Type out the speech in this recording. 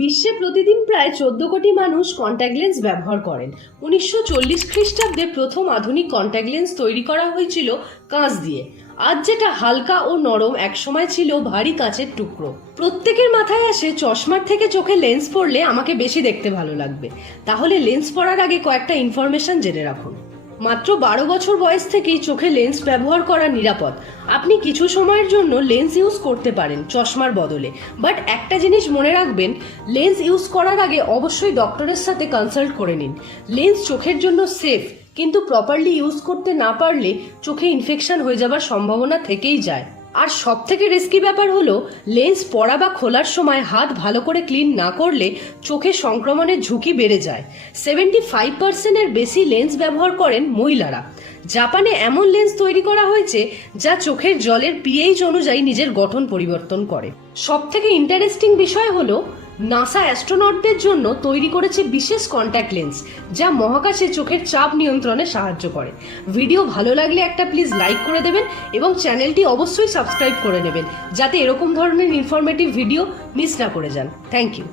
বিশ্বে প্রতিদিন প্রায় 14 কোটি মানুষ কন্ট্যাক্ট লেন্স ব্যবহার করেন। 1940 খ্রিস্টাব্দে প্রথম আধুনিক কন্ট্যাক্ট লেন্স তৈরি করা হয়েছিল কাঁচ দিয়ে। আজ যেটা হালকা ও নরম, একসময় ছিল ভারী কাঁচের টুকরো। প্রত্যেকের মাথায় আসে চশমার থেকে চোখে লেন্স পরলে আমাকে বেশি দেখতে ভালো লাগবে। তাহলে লেন্স পরার আগে কয়েকটা ইনফরমেশন জেনে রাখুন। মাত্র 12 বছর বয়স থেকেই চোখে লেন্স ব্যবহার করা নিরাপদ। আপনি কিছু সময়ের জন্য লেন্স ইউজ করতে পারেন চশমার বদলে, বাট একটা জিনিস মনে রাখবেন, লেন্স ইউজ করার আগে অবশ্যই ডক্টরের সাথে কনসাল্ট করে নিন। লেন্স চোখের জন্য সেফ, কিন্তু প্রপারলি ইউজ করতে না পারলে চোখে ইনফেকশন হয়ে যাবার সম্ভাবনা থেকেই যায়। আর সব থেকে রিস্কি ব্যাপার হলো, লেন্স পরা বা খোলার সময় হাত ভালো করে ক্লিন না করলে চোখে সংক্রমণের ঝুঁকি বেড়ে যায়। 75% বেশি লেন্স ব্যবহার করেন মহিলারা। জাপানে এমন লেন্স তৈরি করা হয়েছে যা চোখের জলের পিএইচ অনুযায়ী নিজের গঠন পরিবর্তন করে। সব থেকে ইন্টারেস্টিং বিষয় হলো, নাসা অ্যাস্ট্রোনটদের জন্য তৈরি করেছে বিশেষ কন্ট্যাক্ট লেন্স, যা মহাকাশে চোখের চাপ নিয়ন্ত্রণে সাহায্য করে। ভিডিও ভালো লাগলে একটা প্লিজ লাইক করে দেবেন এবং চ্যানেলটি অবশ্যই সাবস্ক্রাইব করে নেবেন, যাতে এরকম ধরনের ইনফরমেটিভ ভিডিও মিস না করে যান। Thank you.